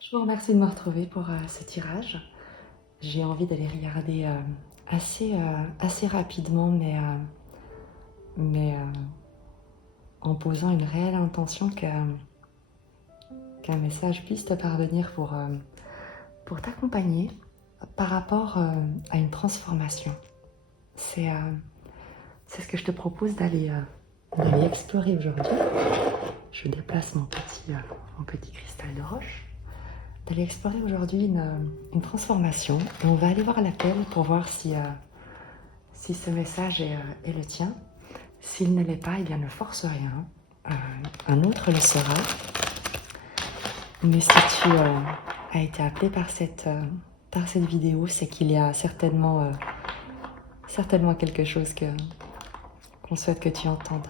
Je vous remercie de me retrouver pour ce tirage. J'ai envie d'aller regarder assez rapidement, mais en posant une réelle intention qu'un message puisse te parvenir pour t'accompagner par rapport à une transformation. C'est ce que je te propose d'aller explorer aujourd'hui. Je déplace mon petit cristal de roche. D'aller explorer aujourd'hui une transformation et on va aller voir laquelle pour voir si ce message est le tien. S'il ne l'est pas, eh bien ne force rien. Un autre le sera. Mais si tu as été appelé par cette vidéo, c'est qu'il y a certainement quelque chose qu'on souhaite que tu entendes.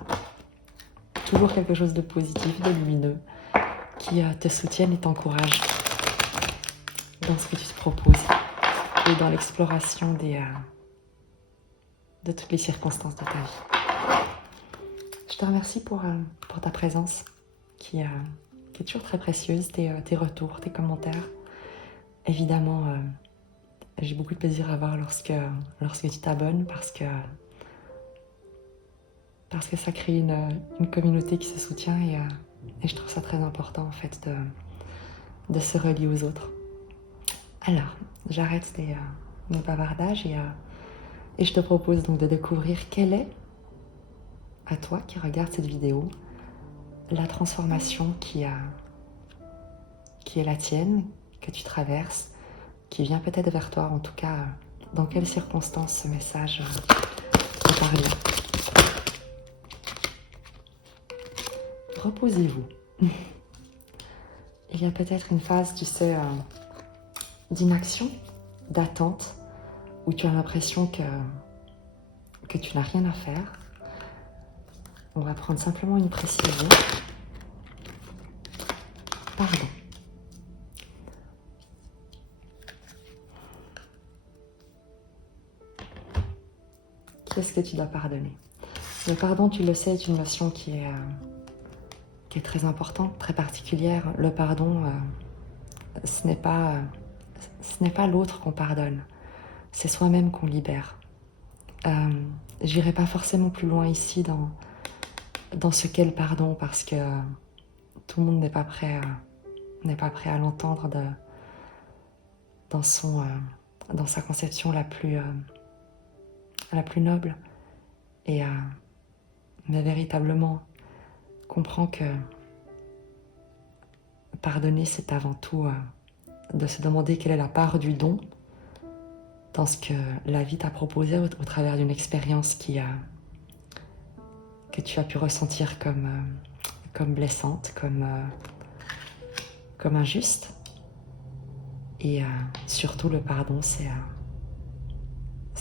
Toujours quelque chose de positif, de lumineux, qui te soutienne et t'encourage dans ce que tu te proposes et dans l'exploration de toutes les circonstances de ta vie. Je te remercie pour ta présence qui est toujours très précieuse, tes retours, tes commentaires. Évidemment, j'ai beaucoup de plaisir à voir lorsque tu t'abonnes parce que ça crée une communauté qui se soutient et je trouve ça très important en fait de se relier aux autres. Alors, j'arrête mes bavardages et je te propose donc de découvrir quelle est, à toi qui regardes cette vidéo, la transformation qui est la tienne, que tu traverses, qui vient peut-être vers toi, en tout cas, dans quelles circonstances ce message te parvient. Reposez-vous. Il y a peut-être une phase, tu sais, d'inaction, d'attente, où tu as l'impression que tu n'as rien à faire. On va prendre simplement une précision. Pardon. Qu'est-ce que tu dois pardonner? Le pardon, tu le sais, est une notion qui est très importante, très particulière. Le pardon, ce n'est pas l'autre qu'on pardonne, c'est soi-même qu'on libère. J'irai pas forcément plus loin ici dans ce qu'est le pardon parce que tout le monde n'est pas prêt à l'entendre dans sa conception la plus noble mais véritablement comprends que pardonner, c'est avant tout de se demander quelle est la part du don dans ce que la vie t'a proposé au travers d'une expérience que tu as pu ressentir comme blessante, comme injuste. Et surtout, le pardon, c'est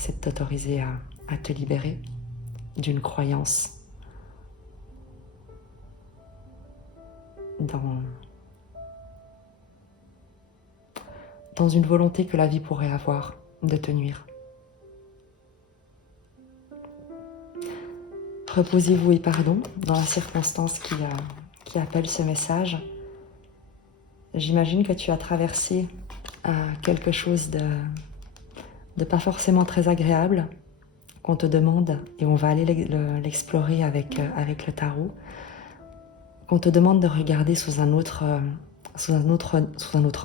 de t'autoriser à te libérer d'une croyance dans une volonté que la vie pourrait avoir de te nuire. Reposez-vous et pardon dans la circonstance qui appelle ce message. J'imagine que tu as traversé quelque chose de pas forcément très agréable qu'on te demande, et on va aller l'explorer avec le tarot, qu'on te demande de regarder sous un autre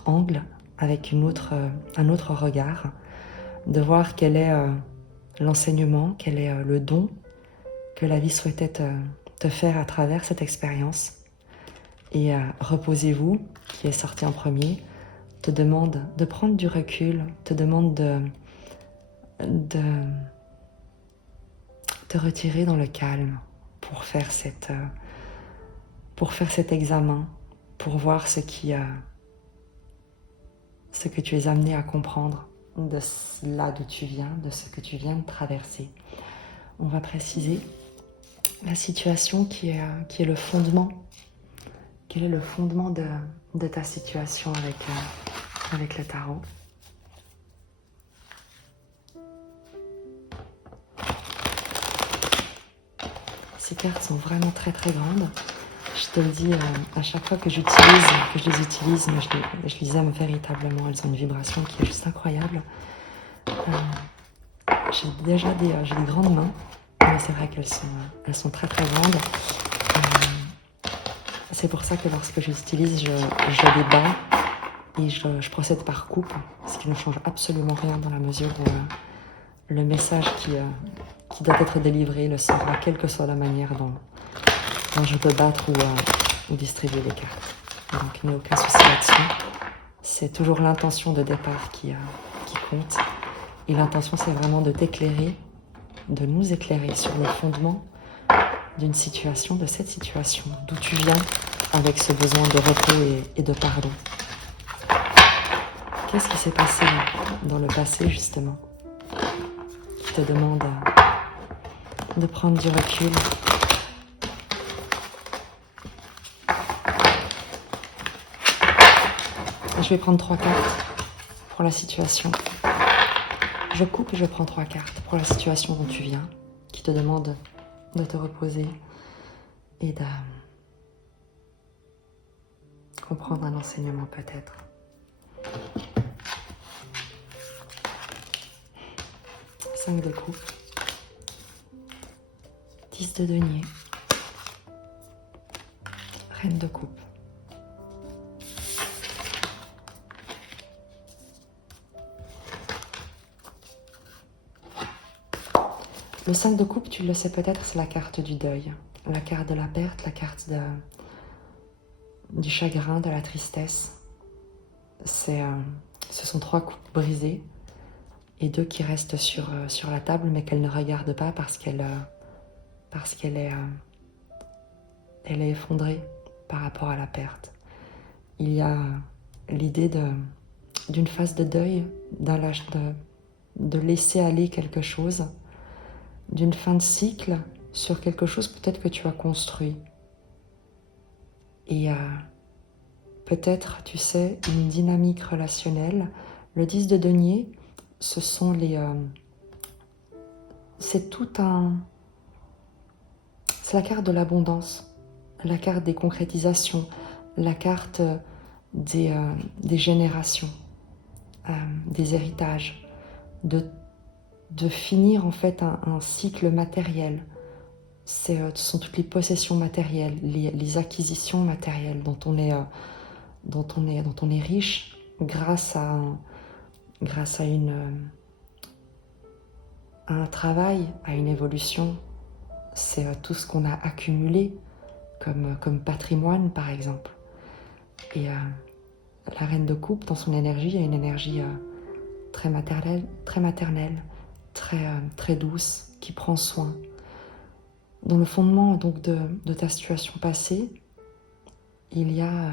angle, avec un autre regard, de voir quel est l'enseignement, quel est le don que la vie souhaitait te faire à travers cette expérience. Et reposez-vous, qui est sorti en premier, te demande de prendre du recul, te demande de te retirer dans le calme pour faire cet examen, pour voir ce que tu es amené à comprendre de là d'où tu viens, de ce que tu viens de traverser. On va préciser la situation qui est le fondement. Quel est le fondement de ta situation avec le tarot? ces cartes sont vraiment très très grandes. Je te le dis, à chaque fois que je les utilise, mais je les aime véritablement. Elles ont une vibration qui est juste incroyable. J'ai déjà j'ai des grandes mains, mais c'est vrai elles sont très très grandes. C'est pour ça que lorsque je les utilise, je les bats et je procède par coupe, ce qui ne change absolument rien dans la mesure où le message qui doit être délivré le sera, quelle que soit la manière dont je peux battre ou distribuer les cartes. Donc il n'y a aucun souci là-dessus. C'est toujours l'intention de départ qui compte. Et l'intention, c'est vraiment de t'éclairer, de nous éclairer sur le fondement d'une situation, de cette situation, d'où tu viens avec ce besoin de repos et de pardon. Qu'est-ce qui s'est passé dans le passé, justement, qui te demande de prendre du recul? Je vais prendre 3 cartes pour la situation. Je coupe et je prends 3 cartes pour la situation dont tu viens, qui te demande de te reposer et de comprendre un enseignement peut-être. Cinq de coupe, 10 de denier, reine de coupe. Le 5 de coupe, tu le sais peut-être, c'est la carte du deuil, la carte de la perte, la carte du chagrin, de la tristesse. Ce sont 3 coupes brisées et 2 qui restent sur la table mais qu'elle ne regarde pas parce qu'elle est effondrée par rapport à la perte. Il y a l'idée d'une phase de deuil, de laisser aller quelque chose, d'une fin de cycle sur quelque chose peut-être que tu as construit. Et peut-être, tu sais, une dynamique relationnelle. Le 10 de denier, ce sont c'est la carte de l'abondance, la carte des concrétisations, la carte des générations, des héritages, de finir en fait un cycle matériel. Ce sont toutes les possessions matérielles, les acquisitions matérielles dont on est riche grâce à un travail, à une évolution. C'est tout ce qu'on a accumulé comme patrimoine, par exemple. Et la reine de coupe, dans son énergie, a une énergie très maternelle, très douce, qui prend soin. Dans le fondement donc de ta situation passée, il y a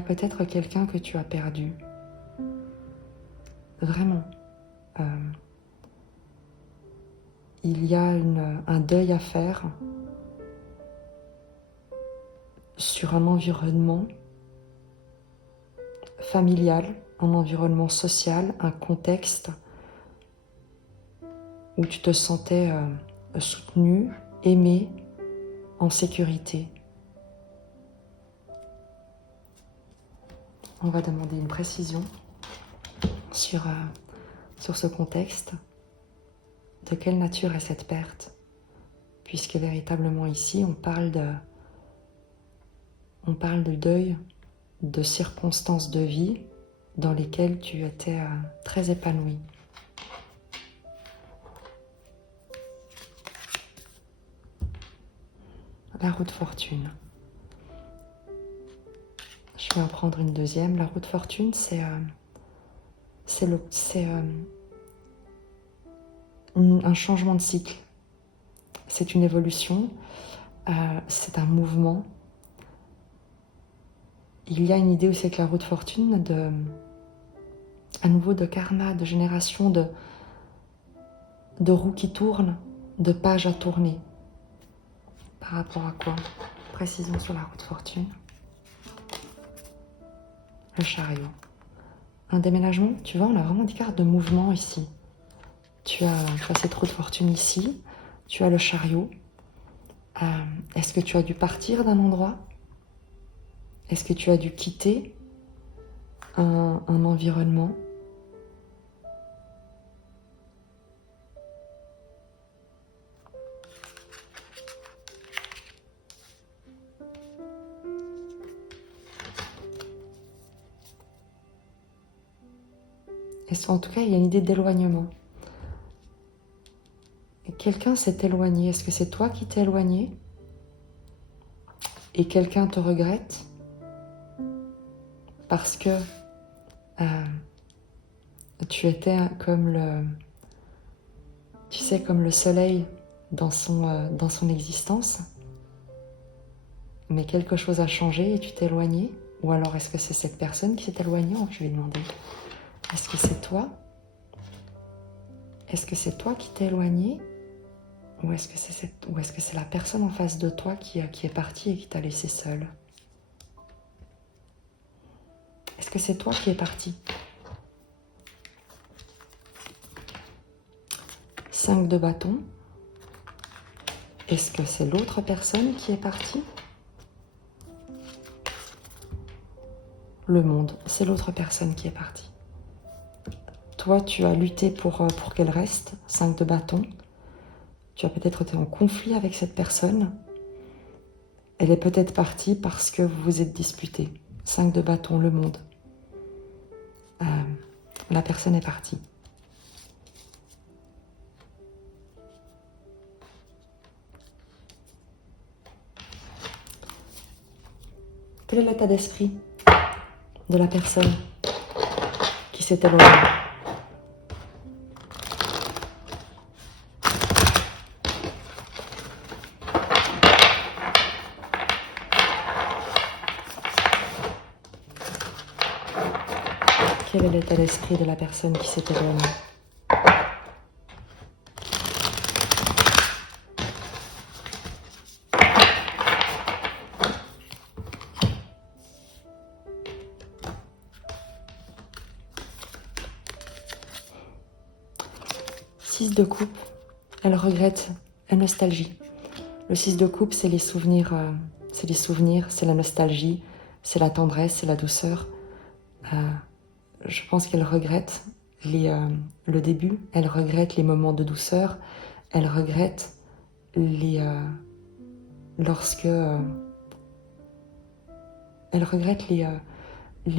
peut-être quelqu'un que tu as perdu. Vraiment. Il y a un deuil à faire sur un environnement familial, un environnement social, un contexte où tu te sentais soutenu, aimé, en sécurité. On va demander une précision sur ce contexte. De quelle nature est cette perte? Puisque véritablement ici, on parle de deuil, de circonstances de vie dans lesquelles tu étais très épanoui. La roue de fortune. Je vais en prendre une deuxième. La roue de fortune, c'est un changement de cycle. C'est une évolution, c'est un mouvement. Il y a une idée aussi avec la roue de fortune à nouveau de karma, de génération, de roues qui tournent, de pages à tourner. Par rapport à quoi? Précision sur la roue de fortune. Le chariot. Un déménagement, tu vois, on a vraiment des cartes de mouvement ici. Tu as cette roue de fortune ici. Tu as le chariot. Est-ce que tu as dû partir d'un endroit? Est-ce que tu as dû quitter un environnement? En tout cas, il y a une idée d'éloignement. Quelqu'un s'est éloigné. Est-ce que c'est toi qui t'es éloigné? Et quelqu'un te regrette? Parce que tu étais comme comme le soleil dans son existence. Mais quelque chose a changé et tu t'es éloigné? Ou alors est-ce que c'est cette personne qui s'est éloignée? Je vais demander. Est-ce que c'est toi? Est-ce que c'est toi qui t'es éloigné? Ou est-ce que c'est la personne en face de toi qui est partie et qui t'a laissé seule? Est-ce que c'est toi qui es parti? 5 de bâton. Est-ce que c'est l'autre personne qui est partie? Le monde, c'est l'autre personne qui est partie. Toi, tu as lutté pour qu'elle reste, 5 de bâton. Tu as peut-être été en conflit avec cette personne. Elle est peut-être partie parce que vous vous êtes disputé. 5 de bâton, le monde. La personne est partie. Quel est l'état d'esprit de la personne qui s'est éloignée? Quel est l'état d'esprit de la personne qui s'est éloignée? Six de coupe, elle regrette la nostalgie. Le 6 de coupe, c'est les souvenirs, c'est la nostalgie, c'est la tendresse, c'est la douceur. Je pense qu'elle regrette le début, elle regrette les moments de douceur, elle regrette les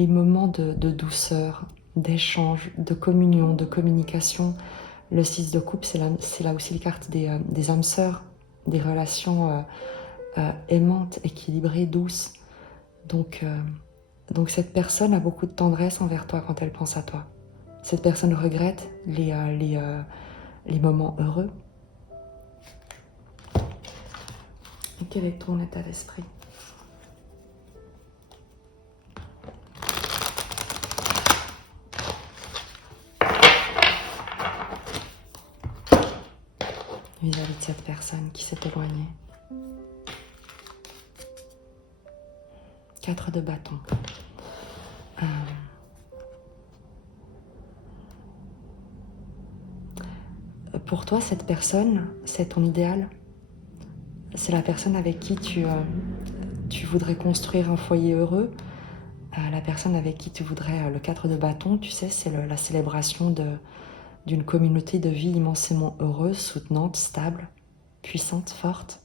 moments de douceur, d'échange, de communion, de communication. Le 6 de coupe, c'est là aussi les cartes des âmes sœurs, des relations aimantes, équilibrées, douces. Donc cette personne a beaucoup de tendresse envers toi quand elle pense à toi. Cette personne regrette les moments heureux. Et quel est ton état d'esprit? Vis-à-vis de cette personne qui s'est éloignée. 4 de bâton. Pour toi, cette personne, c'est ton idéal. C'est la personne avec qui tu voudrais construire un foyer heureux. La personne avec qui tu voudrais, le 4 de bâton, tu sais, c'est la célébration d'une communauté de vie immensément heureuse, soutenante, stable, puissante, forte,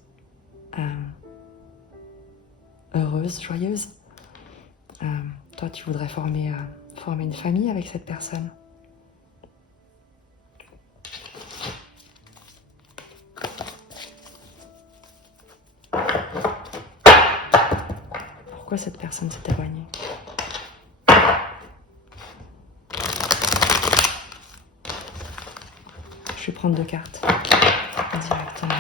heureuse, joyeuse. Toi, tu voudrais former une famille avec cette personne. Pourquoi cette personne s'est éloignée? Je vais prendre 2 cartes directement.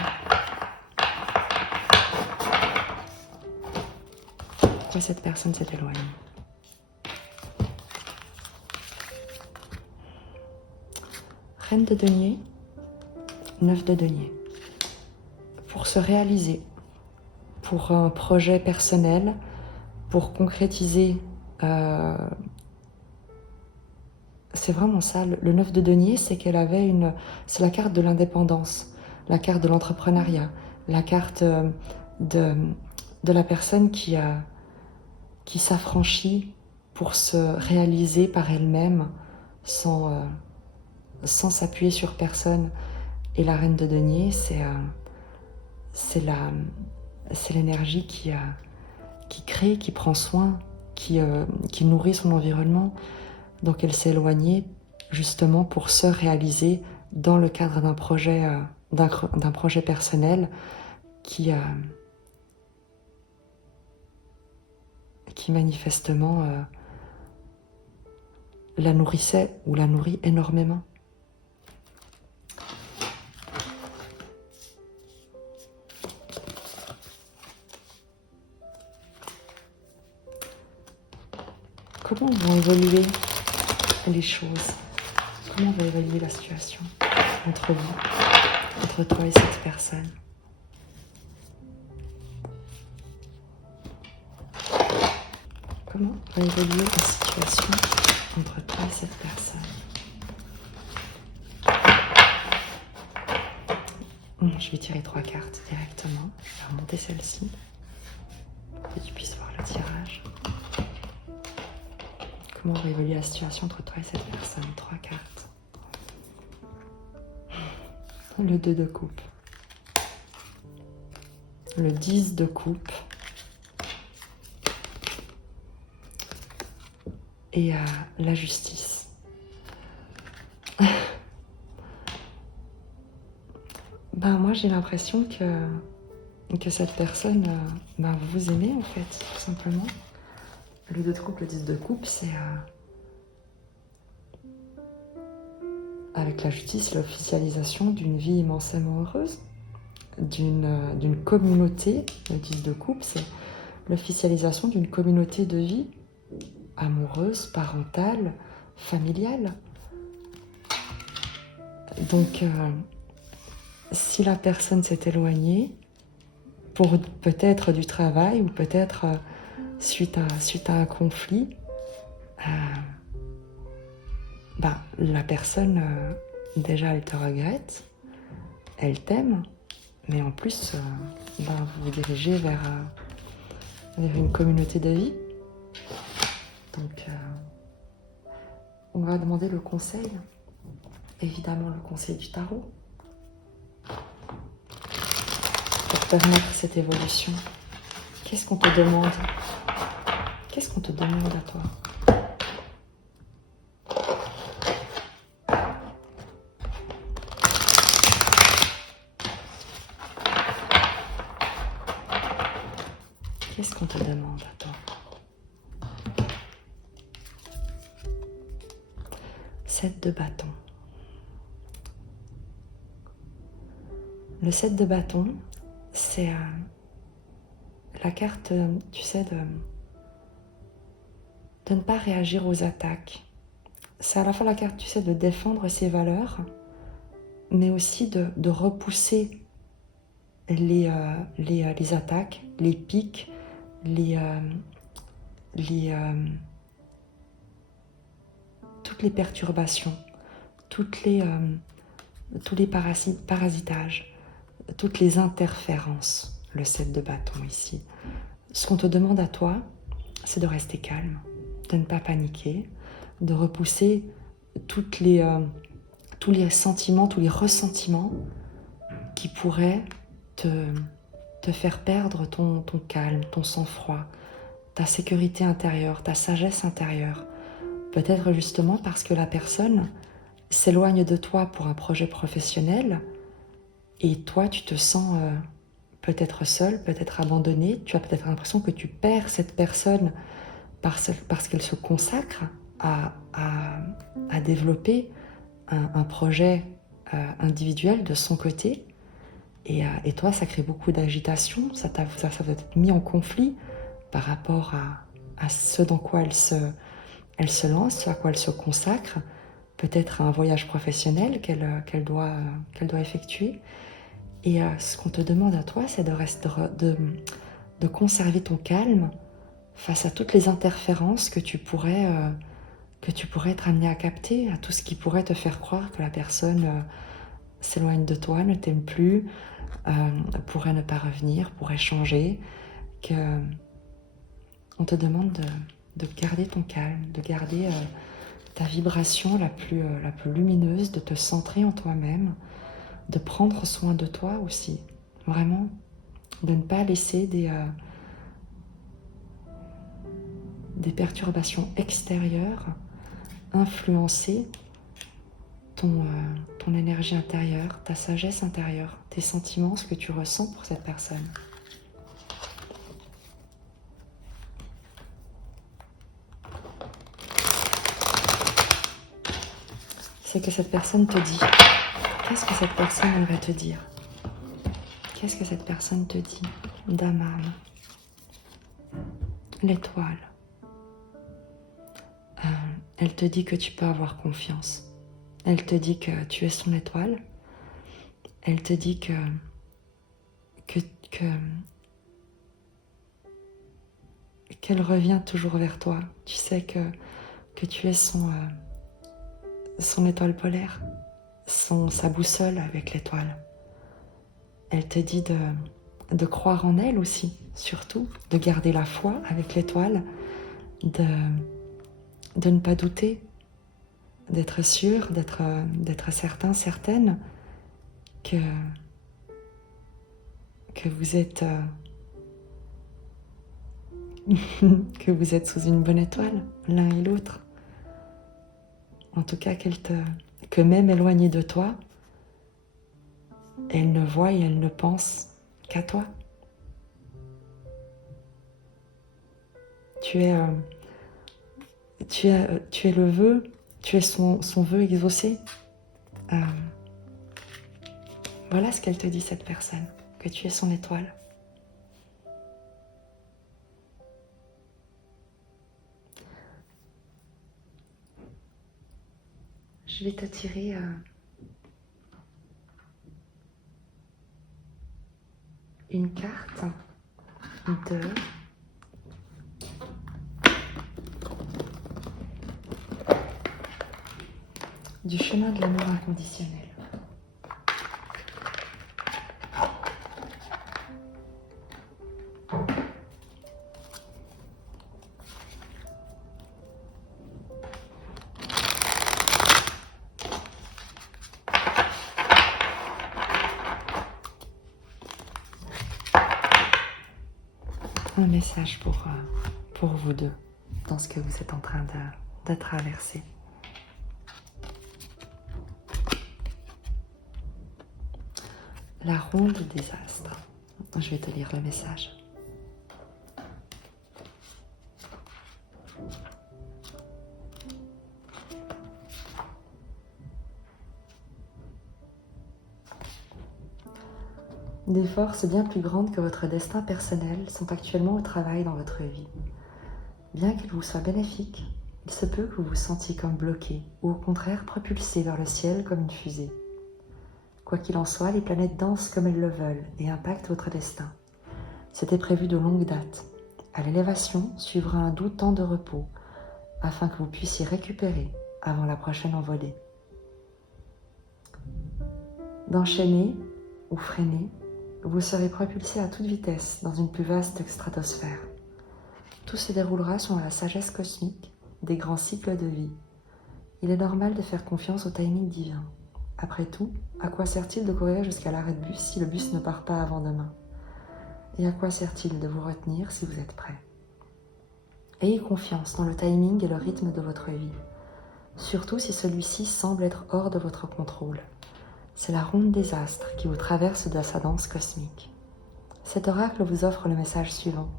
Pourquoi cette personne s'est éloignée? Reine de denier, 9 de denier. Pour se réaliser, pour un projet personnel, pour concrétiser, c'est vraiment ça. Le 9 de denier, c'est qu'elle avait c'est la carte de l'indépendance. la carte de l'entrepreneuriat, la carte de la personne qui s'affranchit pour se réaliser par elle-même sans s'appuyer sur personne. Et la reine de denier, c'est l'énergie qui crée, qui prend soin, qui nourrit son environnement. Donc elle s'est éloignée justement pour se réaliser dans le cadre d'un projet personnel qui manifestement la nourrissait ou la nourrit énormément. Comment vont évoluer les choses? Comment va évoluer la situation entre vous, entre toi et cette personne? Comment va évoluer la situation entre toi et cette personne? Je vais tirer 3 cartes directement. Je vais remonter celle-ci pour que tu puisses voir le tirage. Comment va évoluer la situation entre toi et cette personne? 3 cartes. Le 2 de coupe. Le 10 de coupe. Et la justice. Moi j'ai l'impression que cette personne, vous aimez en fait, tout simplement. Le 2 de coupe, le 10 de coupe, c'est avec la justice, l'officialisation d'une vie immensément heureuse, d'une communauté. Le 10 de coupe, c'est l'officialisation d'une communauté de vie amoureuse, parentale, familiale. Donc, si la personne s'est éloignée, pour peut-être du travail ou peut-être suite à un conflit, la personne, déjà, elle te regrette, elle t'aime, mais en plus, vous vous dirigez vers une communauté de vie. Donc, on va demander le conseil, évidemment le conseil du tarot, pour permettre cette évolution. Qu'est-ce qu'on te demande? Qu'est-ce qu'on te demande à toi? Qu'est-ce qu'on te demande à toi? 7 de bâton. Le 7 de bâton, c'est la carte, tu sais, de ne pas réagir aux attaques. C'est à la fois la carte, tu sais, de défendre ses valeurs, mais aussi de repousser les attaques, les piques, toutes les perturbations, tous les parasitages, toutes les interférences, le 7 de bâton ici. Ce qu'on te demande à toi, c'est de rester calme, de ne pas paniquer, de repousser tous les sentiments, tous les ressentiments qui pourraient te faire perdre ton calme, ton sang-froid, ta sécurité intérieure, ta sagesse intérieure. Peut-être justement parce que la personne s'éloigne de toi pour un projet professionnel et toi, tu te sens peut-être seul, peut-être abandonné. Tu as peut-être l'impression que tu perds cette personne parce qu'elle se consacre à développer un projet individuel de son côté. Et toi, ça crée beaucoup d'agitation, ça va être mis en conflit par rapport à ce dans quoi elle se lance, ce à quoi elle se consacre, peut-être à un voyage professionnel qu'elle doit effectuer. Et ce qu'on te demande à toi, c'est de conserver ton calme face à toutes les interférences que tu pourrais être amené à capter, à tout ce qui pourrait te faire croire que la personne s'éloigne de toi, ne t'aime plus, pourrait ne pas revenir, pourrait changer, que on te demande de garder ton calme, de garder ta vibration la plus lumineuse, de te centrer en toi-même, de prendre soin de toi aussi, vraiment, de ne pas laisser des perturbations extérieures influencer ton énergie intérieure, ta sagesse intérieure, tes sentiments, ce que tu ressens pour cette personne. C'est que cette personne te dit. Qu'est-ce que cette personne aimerait te dire? Qu'est-ce que cette personne te dit? Daman, l'étoile. Elle te dit que tu peux avoir confiance. Elle te dit que tu es son étoile. Elle te dit qu'elle revient toujours vers toi. Tu sais que tu es son étoile polaire, sa boussole avec l'étoile. Elle te dit de croire en elle aussi, surtout, de garder la foi avec l'étoile, de ne pas douter, d'être sûr, d'être certain, certaine que vous êtes que vous êtes sous une bonne étoile, l'un et l'autre. En tout cas, que même éloignée de toi, elle ne voit et elle ne pense qu'à toi. Tu es le vœu, tu es son vœu exaucé. Voilà ce qu'elle te dit, cette personne, que tu es son étoile. Je vais te tirer une carte du chemin de l'amour inconditionnel. Un message pour vous deux dans ce que vous êtes en train de traverser. La ronde des astres. Je vais te lire le message. Des forces bien plus grandes que votre destin personnel sont actuellement au travail dans votre vie. Bien qu'il vous soit bénéfique, il se peut que vous vous sentiez comme bloqué ou au contraire propulsé vers le ciel comme une fusée. Quoi qu'il en soit, les planètes dansent comme elles le veulent et impactent votre destin. C'était prévu de longue date. À l'élévation suivra un doux temps de repos afin que vous puissiez récupérer avant la prochaine envolée. D'enchaîner ou freiner, vous serez propulsé à toute vitesse dans une plus vaste stratosphère. Tout se déroulera selon la sagesse cosmique des grands cycles de vie. Il est normal de faire confiance au timing divin. Après tout, à quoi sert-il de courir jusqu'à l'arrêt de bus si le bus ne part pas avant demain? Et à quoi sert-il de vous retenir si vous êtes prêt? Ayez confiance dans le timing et le rythme de votre vie, surtout si celui-ci semble être hors de votre contrôle. C'est la ronde des astres qui vous traverse de sa danse cosmique. Cet oracle vous offre le message suivant.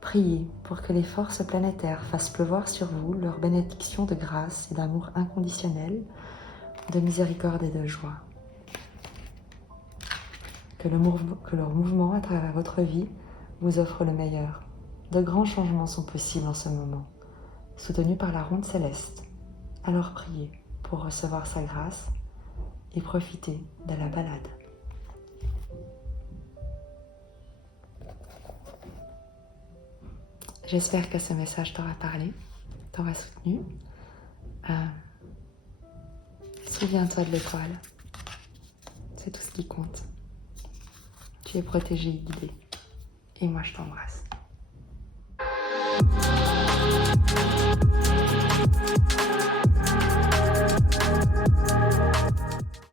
Priez pour que les forces planétaires fassent pleuvoir sur vous leurs bénédictions de grâce et d'amour inconditionnel, de miséricorde et de joie. Que leur mouvement à travers votre vie vous offre le meilleur. De grands changements sont possibles en ce moment, soutenus par la ronde céleste. Alors priez pour recevoir sa grâce et profitez de la balade. J'espère que ce message t'aura parlé, t'aura soutenu. Souviens-toi de l'étoile. qui compte. Tu es protégé et guidé. Et moi, je t'embrasse.